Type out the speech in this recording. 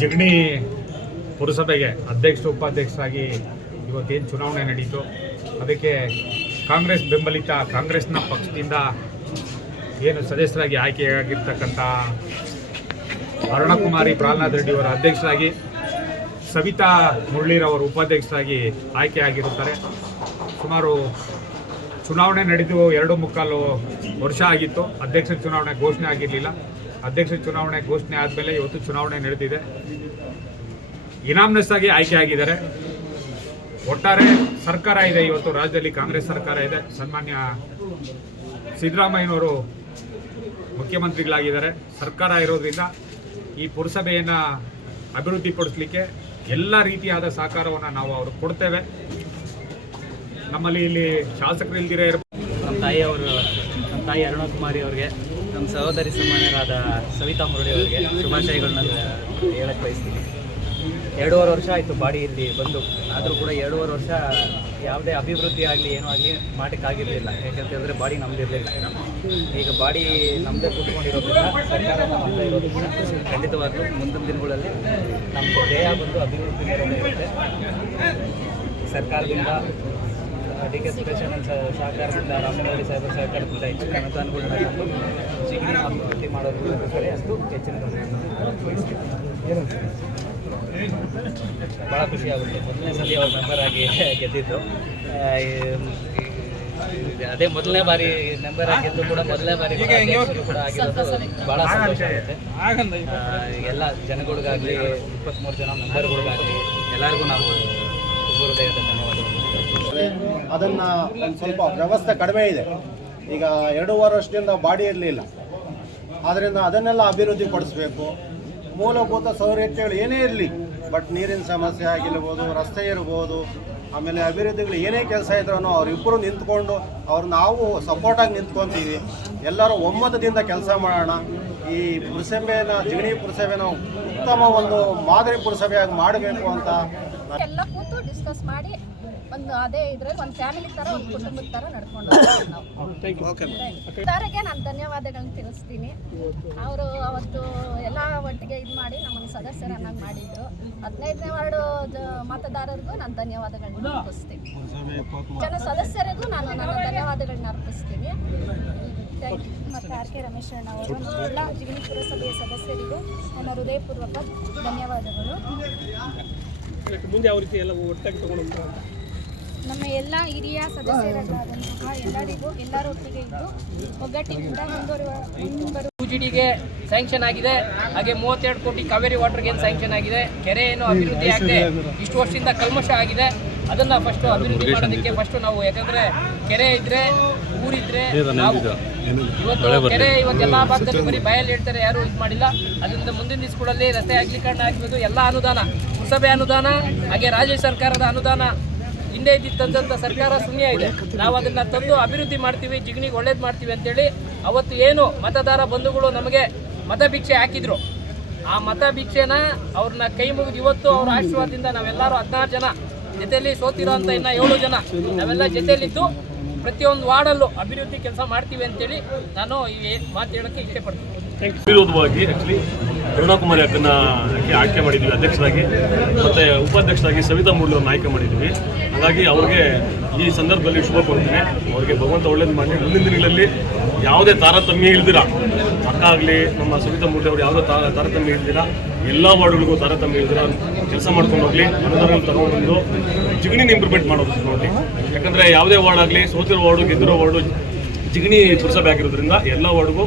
ಜಿಗಣಿ ಪುರಸಭೆಗೆ ಅಧ್ಯಕ್ಷ ಉಪಾಧ್ಯಕ್ಷರಾಗಿ ಇವತ್ತೇನು ಚುನಾವಣೆ ನಡೀತು ಅದಕ್ಕೆ ಕಾಂಗ್ರೆಸ್ ಬೆಂಬಲಿತ ಕಾಂಗ್ರೆಸ್ನ ಪಕ್ಷದಿಂದ ಏನು ಸದಸ್ಯರಾಗಿ ಆಯ್ಕೆಯಾಗಿರ್ತಕ್ಕಂಥ ಅರುಣಕುಮಾರಿ ಪ್ರಹ್ಲಾದ್ ರೆಡ್ಡಿ ಅವರ ಅಧ್ಯಕ್ಷರಾಗಿ ಸವಿತಾ ಮುರಳೀರವರು ಉಪಾಧ್ಯಕ್ಷರಾಗಿ ಆಯ್ಕೆಯಾಗಿರುತ್ತಾರೆ. ಸುಮಾರು ಚುನಾವಣೆ ನಡೆದು 2.25 ವರ್ಷ ಆಗಿತ್ತು. ಅಧ್ಯಕ್ಷರ ಚುನಾವಣೆ ಘೋಷಣೆ ಆಗಿರಲಿಲ್ಲ. ಅಧ್ಯಕ್ಷರ ಚುನಾವಣೆ ಘೋಷಣೆ ಆದಮೇಲೆ ಇವತ್ತು ಚುನಾವಣೆ ನಡೆದಿದೆ. ಇನಾಮ್ನೆಸ್ ಆಗಿ ಆಯ್ಕೆಯಾಗಿದ್ದಾರೆ. ಒಟ್ಟಾರೆ ಸರ್ಕಾರ ಇದೆ, ಇವತ್ತು ರಾಜ್ಯದಲ್ಲಿ ಕಾಂಗ್ರೆಸ್ ಸರ್ಕಾರ ಇದೆ. ಸನ್ಮಾನ್ಯ ಸಿದ್ದರಾಮಯ್ಯನವರು ಮುಖ್ಯಮಂತ್ರಿಗಳಾಗಿದ್ದಾರೆ. ಸರ್ಕಾರ ಇರೋದ್ರಿಂದ ಈ ಪುರಸಭೆಯನ್ನು ಅಭಿವೃದ್ಧಿಪಡಿಸಲಿಕ್ಕೆ ಎಲ್ಲ ರೀತಿಯಾದ ಸಹಕಾರವನ್ನು ನಾವು ಅವ್ರಿಗೆ ಕೊಡ್ತೇವೆ. ನಮ್ಮಲ್ಲಿ ಇಲ್ಲಿ ಶಾಸಕರು ಇಲ್ದಿರೇ ಇರ್ಬೋದು. ನಮ್ಮ ತಾಯಿ ಅರುಣಕುಮಾರಿ ಅವರಿಗೆ, ನಮ್ಮ ಸಹೋದರಿ ಸಮಾನರಾದ ಸವಿತಾ ಮುರಳಿ ಅವರಿಗೆ ಶುಭಾಶಯಗಳನ್ನ ಹೇಳಕ್ಕೆ ಬಯಸ್ತೀನಿ. 2.5 ವರ್ಷ ಆಯಿತು ಬಾಡಿ ಇಲ್ಲಿ ಬಂದು, ಆದರೂ ಕೂಡ 2.5 ವರ್ಷ ಯಾವುದೇ ಅಭಿವೃದ್ಧಿ ಆಗಲಿ ಏನೂ ಆಗಲಿ ಮಾಡೋಕ್ಕಾಗಿರಲಿಲ್ಲ. ಯಾಕಂತೇಳಿದ್ರೆ ಬಾಡಿ ನಮ್ಮದಿರಲಿಲ್ಲ. ಈಗ ಬಾಡಿ ನಮ್ಮದೇ ಕೂತ್ಕೊಂಡಿರೋದ್ರಿಂದ, ಸರ್ಕಾರ ನಮ್ಮದೇ ಇರೋದ್ರಿಂದ ಖಂಡಿತವಾಗ್ಲೂ ಮುಂದಿನ ದಿನಗಳಲ್ಲಿ ನಮ್ಮ ಧ್ಯೇಯ ಬಂದು ಅಭಿವೃದ್ಧಿ ಇರುತ್ತೆ. ಸರ್ಕಾರದಿಂದ ಡಿ.ಕೆ. ಸುರೇಶನ ಸಹಕಾರದಿಂದ, ರಾಮನಗರಿ ಸಾಹೇಬರ ಸಹಕಾರದಿಂದ ಹೆಚ್ಚಿನ ಅನುದಾನಗಳನ್ನ ತಂದು ಜಿಗಣಿ ಅಭಿವೃದ್ಧಿ ಮಾಡೋದಕ್ಕೋಸ್ಕರ ಅಷ್ಟು ಹೆಚ್ಚಿನ ಭಾಳ ಖುಷಿಯಾಗುತ್ತೆ. ಮೊದಲನೇ ಸಲ ಅವ್ರ ಮೆಂಬರ್ ಆಗಿ ಗೆದ್ದಿದ್ದು. ಅದೇ ಮೊದಲನೇ ಬಾರಿ ಮೆಂಬರ್ ಆಗಿದ್ದು ಕೂಡ ಮೊದಲನೇ ಬಾರಿ ಕೂಡ ಆಗಿರೋದು ಭಾಳ ಸಂತೋಷ ಆಗುತ್ತೆ. ಎಲ್ಲ ಜನಗಳಿಗಾಗಲಿ 23 ಜನ ಮೆಂಬರ್ಗಳಿಗಾಗಲಿ ಎಲ್ಲರಿಗೂ ನಾವು ಹೃದಯದ ಧನ್ಯವಾದಗಳು. ಅದನ್ನು ಒಂದು ಸ್ವಲ್ಪ ವ್ಯವಸ್ಥೆ ಕಡಿಮೆ ಇದೆ. ಈಗ 2.5 ವರ್ಷದಿಂದ ಬಾಡಿ ಇರಲಿಲ್ಲ. ಆದ್ದರಿಂದ ಅದನ್ನೆಲ್ಲ ಅಭಿವೃದ್ಧಿ ಪಡಿಸಬೇಕು. ಮೂಲಭೂತ ಸೌಲಭ್ಯಗಳು ಏನೇ ಇರಲಿ, ಬಟ್ ನೀರಿನ ಸಮಸ್ಯೆ ಆಗಿರ್ಬೋದು, ರಸ್ತೆ ಇರ್ಬೋದು, ಆಮೇಲೆ ಅಭಿವೃದ್ಧಿಗಳು ಏನೇ ಕೆಲಸ ಇದ್ರೂ ಅವರಿಬ್ಬರು ನಿಂತ್ಕೊಂಡು ನಾವು ಸಪೋರ್ಟಾಗಿ ನಿಂತ್ಕೊತೀವಿ. ಎಲ್ಲರೂ ಒಮ್ಮತದಿಂದ ಕೆಲಸ ಮಾಡೋಣ. ಈ ಪುರಸಭೆನ, ಜಿಗಣಿ ಪುರಸಭೆನ ಉತ್ತಮ ಒಂದು ಮಾದರಿ ಪುರಸಭೆಯಾಗಿ ಮಾಡಬೇಕು ಅಂತ ಎಲ್ಲ ಕೂತು ಡಿಸ್ಕಸ್ ಮಾಡಿ ಒಂದು ಅದೇ ಇದ್ರಲ್ಲಿ ಒಂದು ಫ್ಯಾಮಿಲಿ ಥರ, ಒಂದು ಕುಟುಂಬದ ಥರ ನಡ್ಕೊಂಡು ತಾರಿಗೆ ನಾನು ಧನ್ಯವಾದಗಳನ್ನ ತಿಳಿಸ್ತೀನಿ. ಅವರು ಅವತ್ತು ಎಲ್ಲ ಒಟ್ಟಿಗೆ ಇದು ಮಾಡಿ ನಮ್ಮನ್ನು ಸದಸ್ಯರನ್ನಾಗಿ ಮಾಡಿದ್ರು. 15ನೇ ವಾರ್ಡು ಮತದಾರರಿಗೂ ನಾನು ಧನ್ಯವಾದಗಳನ್ನ ಅರ್ಪಿಸ್ತೀನಿ. ಸದಸ್ಯರಿಗೂ ನಾನು ನನ್ನ ಧನ್ಯವಾದಗಳನ್ನ ಅರ್ಪಿಸ್ತೀನಿ. ಮತ್ತು ಆರ್.ಕೆ. ರಮೇಶ್ ಅಣ್ಣ ಅವರು ಎಲ್ಲ ಜಿಗಣಿ ಪುರಸಭೆಯ ಸದಸ್ಯರಿಗೂ ನನ್ನ ಹೃದಯಪೂರ್ವಕ ಧನ್ಯವಾದಗಳು. ಮುಂದೆ ಯಾವ ರೀತಿ ಎಲ್ಲ ಒಟ್ಟಾಗಿ ತಗೊಂಡು ನಮ್ಮ ಎಲ್ಲ ಹಿರಿಯ ಸದಸ್ಯರಾದಂತಹ ಎಲ್ಲರೊಟ್ಟಿಗೆ ಇದ್ದು ಒಗ್ಗಟ್ಟಿನಿಂದ ಮುಂದುವರುವ ಯುಜಿಡಿಗೆ ಸ್ಯಾಂಕ್ಷನ್ ಆಗಿದೆ. ಹಾಗೆ 32 ಕೋಟಿ ಕಾವೇರಿ ವಾಟರ್ಗೆ ಏನು ಸ್ಯಾಂಕ್ಷನ್ ಆಗಿದೆ. ಕೆರೆ ಏನು ಅಭಿವೃದ್ಧಿ ಆಗಿದೆ. ಇಷ್ಟು ವರ್ಷದಿಂದ ಕಲ್ಮಶ ಆಗಿದೆ. ಅದನ್ನು ಫಸ್ಟು ಅಭಿವೃದ್ಧಿ ಮಾಡೋದಕ್ಕೆ ಫಸ್ಟು ನಾವು, ಯಾಕಂದರೆ ಕೆರೆ ಇದ್ದರೆ ಊರಿದ್ರೆ ನಾವು ಇವತ್ತು ಕೆರೆ ಇವತ್ತೆಲ್ಲ ಭಾಗದಲ್ಲಿ ಬರೀ ಬಾಯಲ್ಲಿ ಹೇಳ್ತಾರೆ, ಯಾರು ಇದು ಮಾಡಿಲ್ಲ. ಅದರಿಂದ ಮುಂದಿನ ದಿವಸಗಳಲ್ಲಿ ರಸ್ತೆ ಅಗಲೀಕರಣ ಆಗಿರ್ಬೋದು, ಎಲ್ಲ ಅನುದಾನ, ಪುರಸಭೆ ಅನುದಾನ, ಹಾಗೆ ರಾಜ್ಯ ಸರ್ಕಾರದ ಅನುದಾನ ಹಿಂದೆ ಇದ್ದಿದ್ದಂಥ ಸರ್ಕಾರ ಶೂನ್ಯ ಇದೆ. ನಾವು ಅದನ್ನು ತಂದು ಅಭಿವೃದ್ಧಿ ಮಾಡ್ತೀವಿ, ಜಿಗಣಿಗೆ ಒಳ್ಳೇದು ಮಾಡ್ತೀವಿ ಅಂತೇಳಿ ಅವತ್ತು ಏನು ಮತದಾರ ಬಂಧುಗಳು ನಮಗೆ ಮತ ಭಿಕ್ಷೆ ಹಾಕಿದ್ರು, ಆ ಮತ ಭಿಕ್ಷೆನ ಅವ್ರನ್ನ ಕೈ ಮುಗಿದು ಇವತ್ತು ಅವ್ರ ಆಶೀರ್ವಾದದಿಂದ ನಾವೆಲ್ಲರೂ 16 ಜನ ಜೊತೆಯಲ್ಲಿ ಸೋತಿರೋ ಅಂತ ಇನ್ನು 7 ಜನ ನಾವೆಲ್ಲ ಜೊತೆಯಲ್ಲಿದ್ದು ಪ್ರತಿಯೊಂದು ವಾರ್ಡಲ್ಲೂ ಅಭಿವೃದ್ಧಿ ಕೆಲಸ ಮಾಡ್ತೀವಿ ಅಂತೇಳಿ ನಾನು ಈ ಮಾತು ಹೇಳೋಕ್ಕೆ ಇಷ್ಟಪಡ್ತೀನಿ. ವಿರೋಧವಾಗಿ ಆ್ಯಕ್ಚುಲಿ ಅರುಣಕುಮಾರಿ ಅಕ್ಕನ್ನ ಆಯ್ಕೆ ಮಾಡಿದ್ವಿ ಅಧ್ಯಕ್ಷರಾಗಿ, ಮತ್ತು ಉಪಾಧ್ಯಕ್ಷರಾಗಿ ಸವಿತಾ ಮುರಳಿ ಅವ್ರನ್ನ ಆಯ್ಕೆ ಮಾಡಿದ್ವಿ. ಹಾಗಾಗಿ ಅವ್ರಿಗೆ ಈ ಸಂದರ್ಭದಲ್ಲಿ ಶುಭ ಕೊಡ್ತೀನಿ. ಅವ್ರಿಗೆ ಭಗವಂತ ಒಳ್ಳೇದು ಮಾಡಿ ಮುಂದಿನ ದಿನಗಳಲ್ಲಿ ಯಾವುದೇ ತಾರತಮ್ಯ ಇಲ್ದಿರ, ಅಕ್ಕ ಆಗಲಿ ನಮ್ಮ ಸವಿತಾ ಮುರಳಿ ಅವರು ಯಾವುದೇ ತಾರತಮ್ಯ ಇಲ್ದಿರ, ಎಲ್ಲ ವಾರ್ಡ್ಗಳಿಗೂ ತಾರತಮ್ಯ ಇಲ್ದಿರ ಕೆಲಸ ಮಾಡ್ಕೊಂಡು ಹೋಗಲಿ. ಅನುದಾನ ತಗೊಂಡು ಜಿಗಣಿನ ಇಂಪ್ರೂವ್ಮೆಂಟ್ ಮಾಡೋದು ನೋಡಿ. ಯಾಕಂದರೆ ಯಾವುದೇ ವಾರ್ಡ್ ಆಗಲಿ, ಸೋತಿರೋ ವಾರ್ಡು ಗೆದ್ದಿರೋ ವಾರ್ಡು ಜಿಗಣಿ ಪುರಸಭೆ ಆಗಿರೋದ್ರಿಂದ ಎಲ್ಲ ವಾರ್ಡ್ಗೂ